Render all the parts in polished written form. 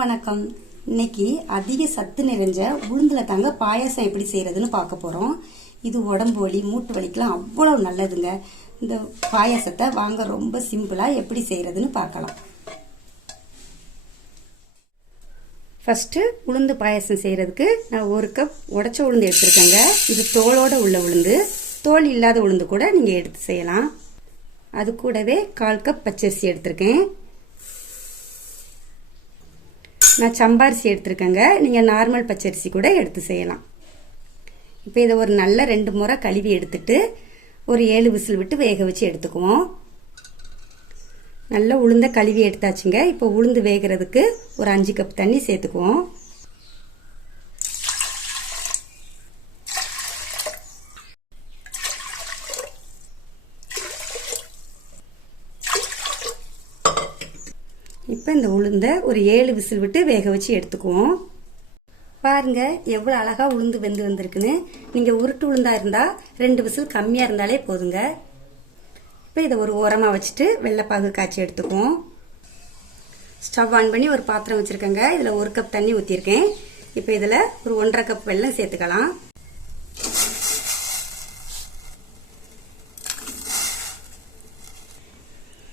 வணக்கம். இன்னைக்கு அதிக சத்து நிறைஞ்ச உளுந்துல தாங்க பாயாசம் எப்படி செய்யறதுன்னு பார்க்க போறோம். இது உடம்பு வலி மூட்டு வலிக்கெல்லாம் அவ்வளவு நல்லதுங்க. இந்த பாயாசத்தை வாங்க ரொம்ப சிம்பிளா எப்படி செய்யறதுன்னு பார்க்கலாம். ஃபர்ஸ்ட் உளுந்து பாயாசம் செய்யறதுக்கு நான் 1 கப் உடைச்ச உளுந்து எடுத்திருக்கேங்க. இது தோலோட உள்ள உளுந்து, தோல் இல்லாத உளுந்து கூட நீங்க எடுத்து செய்யலாம். அது கூடவே 1/4 கப் பச்சரிசி எடுத்திருக்கேன். நான் சம்பாரிசி எடுத்திருக்கேங்க. நீங்கள் நார்மல் பச்சரிசி கூட எடுத்து செய்யலாம். இப்போ இதை ஒரு நல்ல 2 முறை கழுவி எடுத்துட்டு ஒரு 7 விசில் விட்டு வேக வச்சு எடுத்துக்குவோம். நல்லா உளுந்த கழுவி எடுத்தாச்சுங்க. இப்போ உளுந்து வேகிறதுக்கு ஒரு 5 கப் தண்ணி சேர்த்துக்குவோம். இப்போ இந்த உளுந்த ஒரு 7 விசில் விட்டு வேக வச்சு எடுத்துக்குவோம். பாருங்க எவ்வளோ அழகா உளுந்து வெந்து வந்திருக்குன்னு. நீங்கள் உருட்டு உளுந்தா இருந்தால் 2 விசில் கம்மியாக இருந்தாலே போதுங்க. இப்போ இதை ஒரு ஓரமாக வச்சுட்டு வெள்ளைப்பாகு காய்ச்சி எடுத்துக்குவோம். ஸ்டவ் ஆன் பண்ணி ஒரு பாத்திரம் வச்சுருக்கேங்க. இதில் 1 கப் தண்ணி ஊற்றிருக்கேன். இப்போ இதில் ஒரு 1/2 கப் வெல்லம் சேர்த்துக்கலாம்.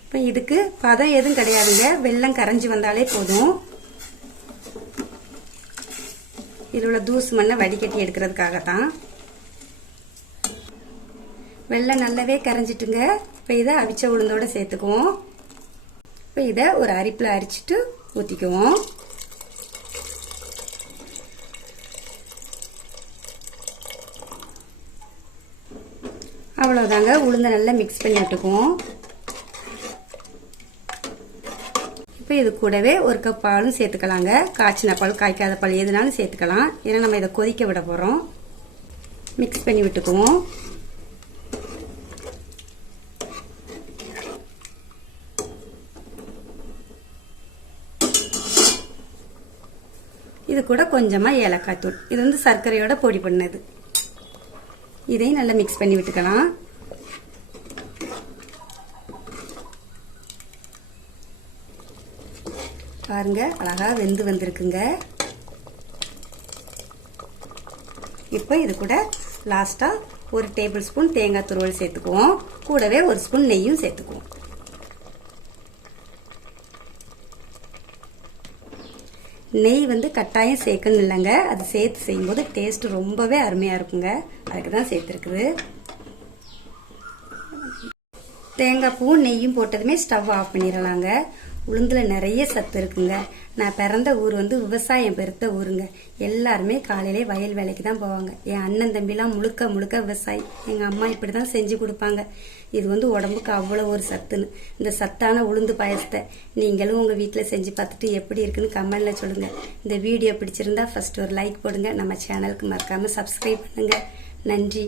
இப்போ இதுக்கு பதம் எதுவும் கிடையாதுங்க. வெல்லம் கரைஞ்சி வந்தாலே போதும். இதில் உள்ள தூசு மண்ணை வடிகட்டி எடுக்கிறதுக்காகத்தான். வெல்லம் நல்லாவே கரைஞ்சிட்டுங்க. இப்போ இதை அவிச்ச உளுந்தோட சேர்த்துக்குவோம். இப்போ இதை ஒரு அரிப்பில் அரிச்சிட்டு ஊற்றிக்குவோம். அவ்வளோதாங்க. உளுந்தை நல்லா மிக்ஸ் பண்ணி விட்டுக்குவோம். இப்போ இது கூடவே 1 கப் பாலும் சேர்த்துக்கலாங்க. காய்ச்சின பால் காய்க்காத பால் எதுனாலும் சேர்த்துக்கலாம். ஏன்னா நம்ம இதை கொதிக்க விட போகிறோம். மிக்ஸ் பண்ணி விட்டுக்குவோம். இது கூட கொஞ்சமாக ஏலக்காய் தூள், இது வந்து சர்க்கரையோட பொடி பண்ணது. இதையும் நல்லா மிக்ஸ் பண்ணி விட்டுக்கலாம். பாருங்க அழகா வெந்து வந்திருக்குங்க. இப்போ இது கூட லாஸ்டா 1 டேபிள் ஸ்பூன் தேங்காய் துருவல் சேர்த்துக்குவோம். கூடவே 1 ஸ்பூன் நெய்யும் சேர்த்துக்குவோம். நெய் வந்து கட்டாயம் சேர்க்கணும் இல்லைங்க. அது சேர்த்து செய்யும்போது டேஸ்ட் ரொம்பவே அருமையா இருக்குங்க. அதுக்கு தான் சேர்த்துருக்குது. தேங்காய் பூவும் நெய்யும் போட்டதுமே ஸ்டவ் ஆஃப் பண்ணிடலாங்க. உளுந்துல நிறைய சத்து இருக்குங்க. நான் பிறந்த ஊர் வந்து விவசாயம் பெருத்த ஊருங்க. எல்லாருமே காலையிலே வயல் வேலைக்கு தான் போவாங்க. என் அண்ணன் தம்பிலாம் முழுக்க முழுக்க விவசாயி. எங்கள் அம்மா இப்படி தான் செஞ்சு கொடுப்பாங்க. இது வந்து உடம்புக்கு அவ்வளோ ஒரு சத்துன்னு. இந்த சத்தான உளுந்து பாயசத்தை நீங்களும் உங்கள் வீட்டில் செஞ்சு பார்த்துட்டு எப்படி இருக்குன்னு கமெண்ட்ல சொல்லுங்க. இந்த வீடியோ பிடிச்சிருந்தா ஃபர்ஸ்ட் ஒரு லைக் போடுங்க. நம்ம சேனலுக்கு மறக்காம சப்ஸ்கிரைப் பண்ணுங்க. நன்றி.